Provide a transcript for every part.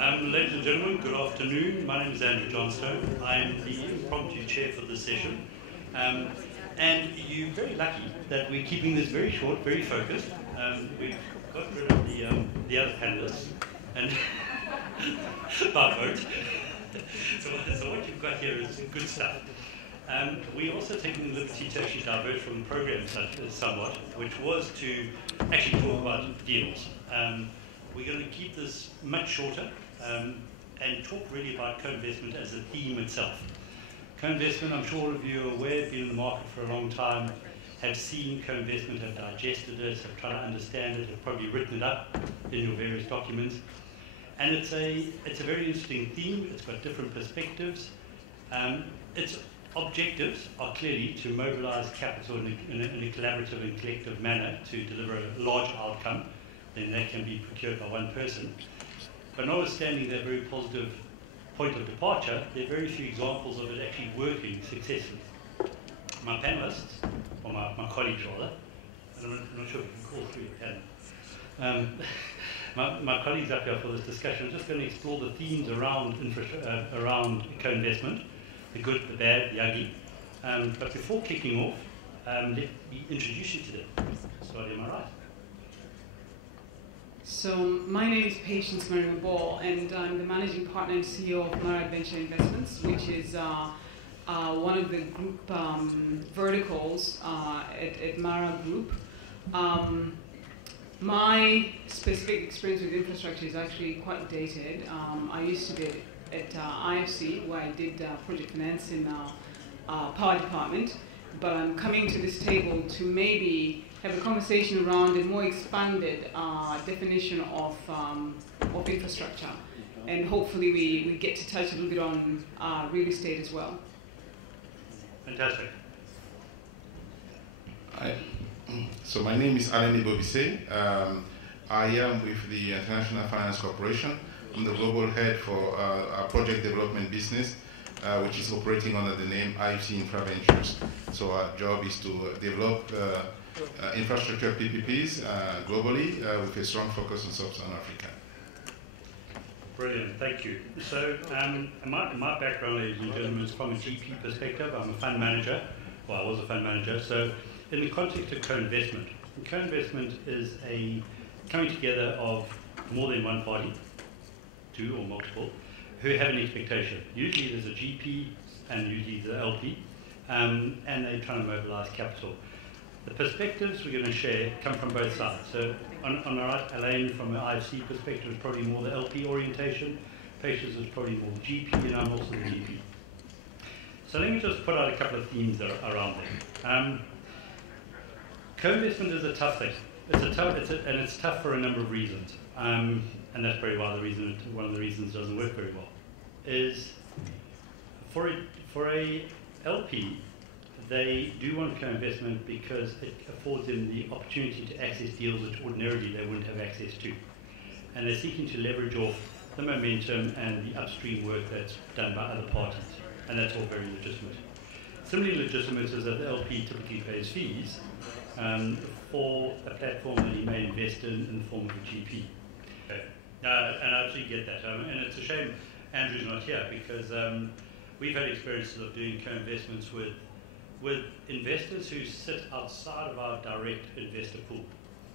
Ladies and gentlemen, good afternoon. My name is Johnstone. I'm the impromptu chair for this session. And you're very lucky that we're keeping this very short, very focused. We've got rid of the other panelists and by vote. So what you've got here is good stuff. We're also taking the liberty to actually divert from the program somewhat, which was to actually talk about deals. We're going to keep this much shorter and talk really about co-investment as a theme itself. Co-investment, I'm sure all of you are aware, have been in the market for a long time, have seen co-investment, have digested it, have tried to understand it, have probably written it up in your various documents. And it's a very interesting theme. It's got different perspectives. Its objectives are clearly to mobilize capital in a collaborative and collective manner to deliver a large outcome. Then that can be procured by one person. But notwithstanding that very positive point of departure, there are very few examples of it actually working successfully. My panelists, or my colleagues rather, and I'm not sure if you can call through the panel. My colleagues up here for this discussion are just going to explore the themes around co-investment, the good, the bad, the ugly. But before kicking off, let me introduce you to them. Starting on my right. So my name is Patience Ball, and I'm the managing partner and CEO of Mara Venture Investments, which is one of the group verticals at Mara Group. My specific experience with infrastructure is actually quite dated. I used to be at IFC, where I did project finance in power department, but I'm coming to this table to maybe have a conversation around a more expanded definition of infrastructure. And hopefully we get to touch a little bit on real estate as well. Fantastic. So my name is Alain Bobisse. I am with the International Finance Corporation. I'm the global head for our project development business, which is operating under the name IFC InfraVentures. So our job is to develop infrastructure PPPs globally with a strong focus on Sub-Saharan Africa. Brilliant, thank you. So my background, ladies and gentlemen, is from a GP perspective. I'm a fund manager. Well, I was a fund manager. So in the context of co-investment, co-investment is a coming together of more than one party, two or multiple, who have an expectation. Usually there's a GP and usually the LP, and they're trying to mobilize capital. The perspectives we're going to share come from both sides. So on the right, Elaine, from an IFC perspective, is probably more the LP orientation. Patience is probably more the GP, and I'm also the GP. So let me just put out a couple of themes around there. Co-investment is a tough thing. And it's tough for a number of reasons. And that's probably why one of the reasons it doesn't work very well. Is for a LP, they do want co-investment because it affords them the opportunity to access deals which ordinarily they wouldn't have access to. And they're seeking to leverage off the momentum and the upstream work that's done by other parties. And that's all very legitimate. Similarly legitimate is that the LP typically pays fees for a platform that he may invest in the form of a GP. Okay. And I absolutely get that. And it's a shame Andrew's not here because we've had experiences of doing co-investments with investors who sit outside of our direct investor pool.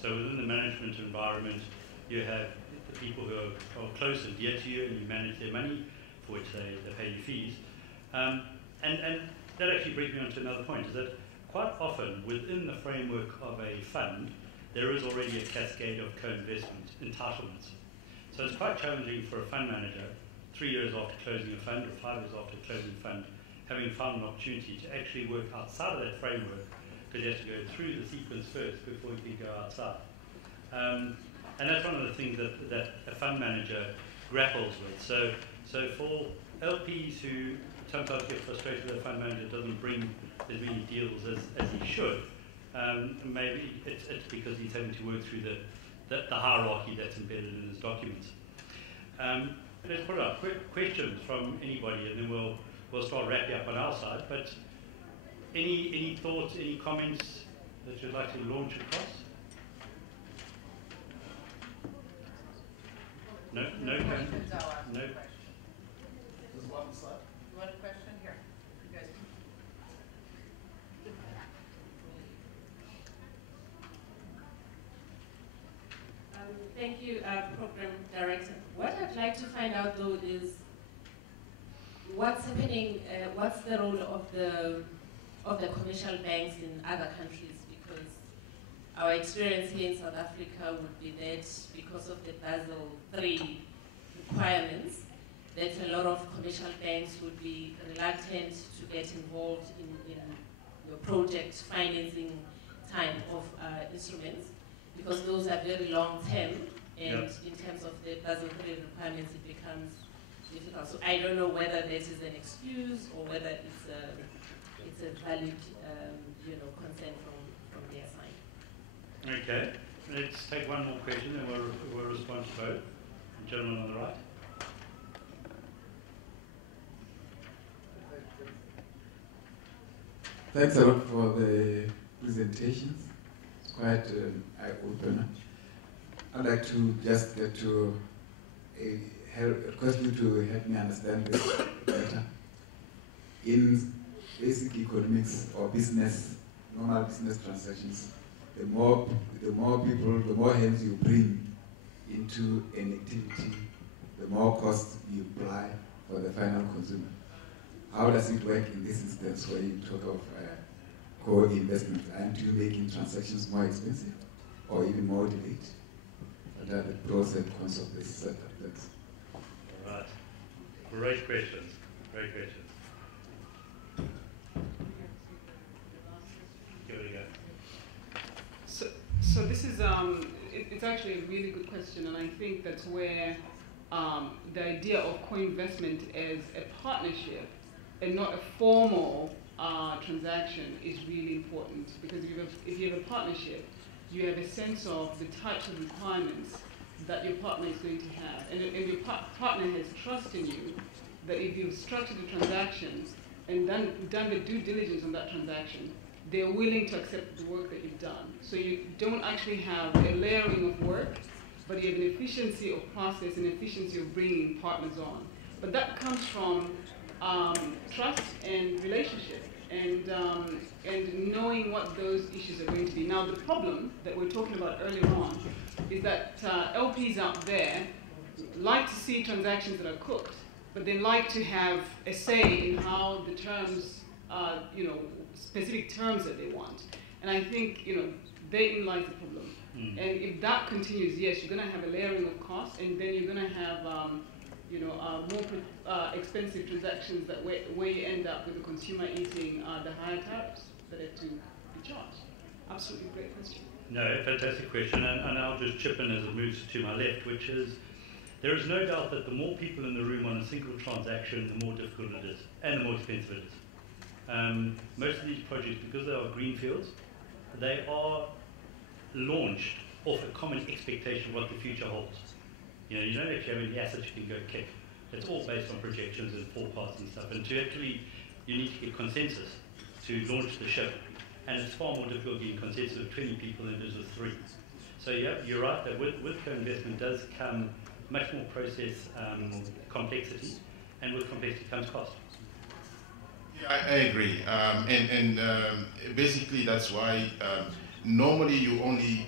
So within the management environment, you have the people who are close and dear to you and you manage their money, for which they pay you fees. And that actually brings me on to another point, is that quite often within the framework of a fund, there is already a cascade of co-investment entitlements. So it's quite challenging for a fund manager, 3 years after closing a fund or 5 years after closing a fund, having found an opportunity to actually work outside of that framework, because you have to go through the sequence first before you can go outside. And that's one of the things that a fund manager grapples with. So for LPs who sometimes get frustrated that a fund manager doesn't bring as many deals as he should, maybe it's because he's having to work through the hierarchy that's embedded in his documents. Let's put up quick questions from anybody, and then we'll start wrapping up on our side. But any thoughts, any comments that you'd like to launch across? No, no, I'll ask no. a question. There's one slide. You want a question? Here. You guys. Thank you, Program Director. What I'd like to find out, though, is what's happening, what's the role of the commercial banks in other countries? Because our experience here in South Africa would be that because of the Basel III requirements, that a lot of commercial banks would be reluctant to get involved in your project financing type of instruments, because those are very long term, and in terms of the Basel III requirements, it becomes difficult. So I don't know whether this is an excuse or whether it's a valid, concern from their side. Okay, let's take one more question and we'll respond to both. The gentleman on the right. Thanks a lot for the presentations. It's quite an eye-opener. I'd like to just get to request you to help me understand this better. In basic economics or business, normal business transactions, the more people, the more hands you bring into an activity, the more cost you apply for the final consumer. How does it work in this instance where you talk of co-investment? Aren't you making transactions more expensive or even more delayed? What are the pros and cons of this setup? All right. Great questions. Great questions. Here we go. So this is it's actually a really good question, and I think that's where the idea of co-investment as a partnership and not a formal transaction is really important, because if you have a partnership, you have a sense of the types of requirements that your partner is going to have, and your partner has trust in you that if you've structured a transaction and done the due diligence on that transaction, they're willing to accept the work that you've done. So you don't actually have a layering of work, but you have an efficiency of process and efficiency of bringing partners on. But that comes from trust and relationship, and knowing what those issues are going to be. Now, the problem that we're talking about earlier on is that LPs out there like to see transactions that are cooked, but they like to have a say in how the terms, specific terms that they want. And I think, therein lies the problem. And if that continues, yes, you're going to have a layering of costs, and then you're going to have more expensive transactions that where you end up with the consumer eating the higher tariffs that have to be charged. Absolutely great question. No, fantastic question, and I'll just chip in as it moves to my left, which is, there is no doubt that the more people in the room on a single transaction, the more difficult it is, and the more expensive it is. Most of these projects, because they are greenfields, they are launched off a common expectation of what the future holds. You don't actually have any assets you can go kick. It's all based on projections and forecasts and stuff. And to actually, you need to get consensus to launch the ship. And it's far more difficult getting consensus of 20 people than it is with 3. So yeah, you're right that with co-investment does come much more process complexity, and with complexity comes cost. Yeah, I agree. Basically that's why normally you only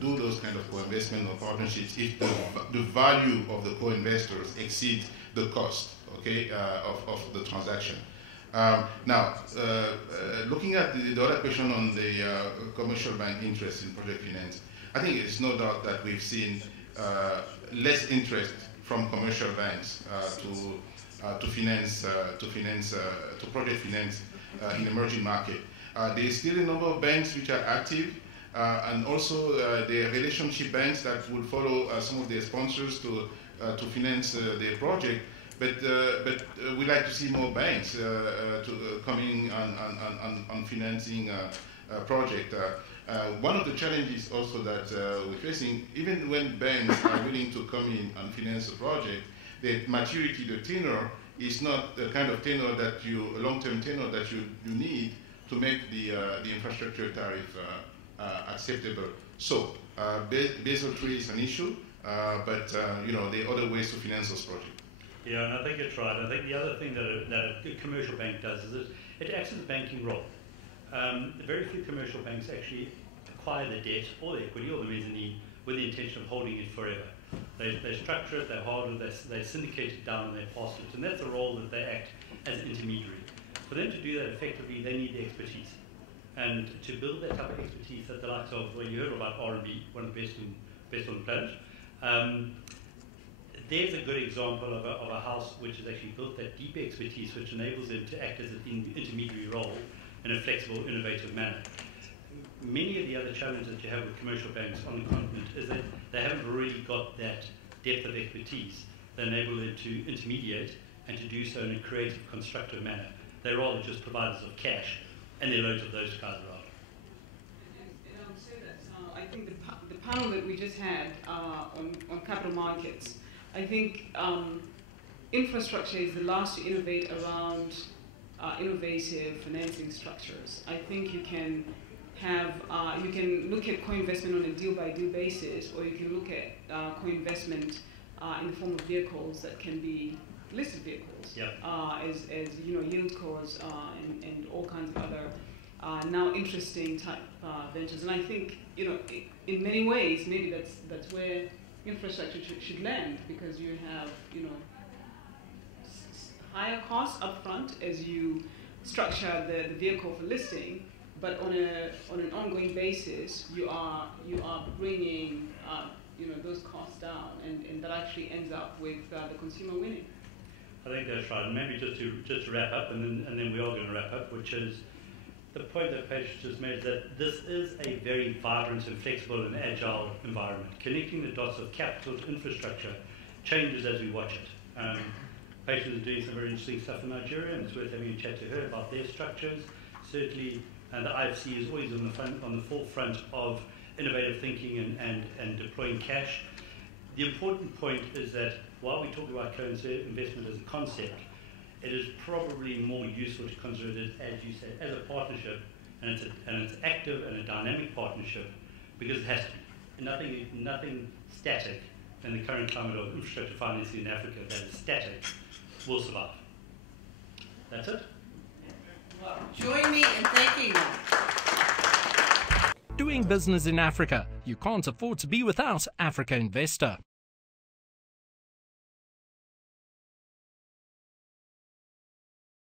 do those kind of co-investment or partnerships if the value of the co-investors exceeds the cost, okay, of the transaction. Now, looking at the other question on the commercial bank interest in project finance, I think it's no doubt that we've seen less interest from commercial banks to project finance in emerging market. There is still a number of banks which are active, and also the relationship banks that will follow some of their sponsors to finance their project. But we like to see more banks coming on financing a project. One of the challenges also that we're facing, even when banks are willing to come in and finance a project, the maturity, the tenor, is not the kind of tenor that a long-term tenor that you need to make the infrastructure tariff acceptable. So Basel III is an issue, but you know, there are other ways to finance those projects. Yeah, and I think it's right. I think the other thing that a commercial bank does is it acts as a banking role. Very few commercial banks actually acquire the debt or the equity or the mezzanine with the intention of holding it forever. They structure it, they hold it, they syndicate it down, and they pass it. And that's the role that they act as an intermediary. For them to do that effectively, they need the expertise. And to build that type of expertise at the likes of, well, you heard about R&B, one of the best on the planet. There's a good example of a house which has actually built that deep expertise which enables them to act as an intermediary role in a flexible, innovative manner. Many of the other challenges that you have with commercial banks on the continent is that they haven't really got that depth of expertise that enable them to intermediate and to do so in a creative, constructive manner. They're rather just providers of cash, and there are loads of those guys around. And I would say that I think the panel that we just had on capital markets, I think infrastructure is the last to innovate around innovative financing structures. I think you can have you can look at co-investment on a deal-by-deal basis, or you can look at co-investment in the form of vehicles that can be listed vehicles, yep. As you know, yield cores and all kinds of other now interesting type ventures. And I think, you know, in many ways, maybe that's where infrastructure should land, because you have, you know, higher costs up front as you structure the vehicle for listing, but on an ongoing basis, you are bringing you know, those costs down, and that actually ends up with the consumer winning. I think that's right. And maybe just to wrap up, and then we are going to wrap up, which is the point that Paige just made, is that this is a very vibrant and flexible and agile environment. Connecting the dots of capital to infrastructure changes as we watch it. Paige is doing some very interesting stuff in Nigeria, and it's worth having a chat to her about their structures. Certainly, the IFC is always on the forefront of innovative thinking and deploying cash. The important point is that while we talk about co-investment as a concept, it is probably more useful to consider it, as you said, as a partnership, and it's active and a dynamic partnership, because it has to be. Nothing static in the current climate of infrastructure financing in Africa that is static will survive. That's it. Well, join me in thanking them. Doing business in Africa. You can't afford to be without Africa Investor.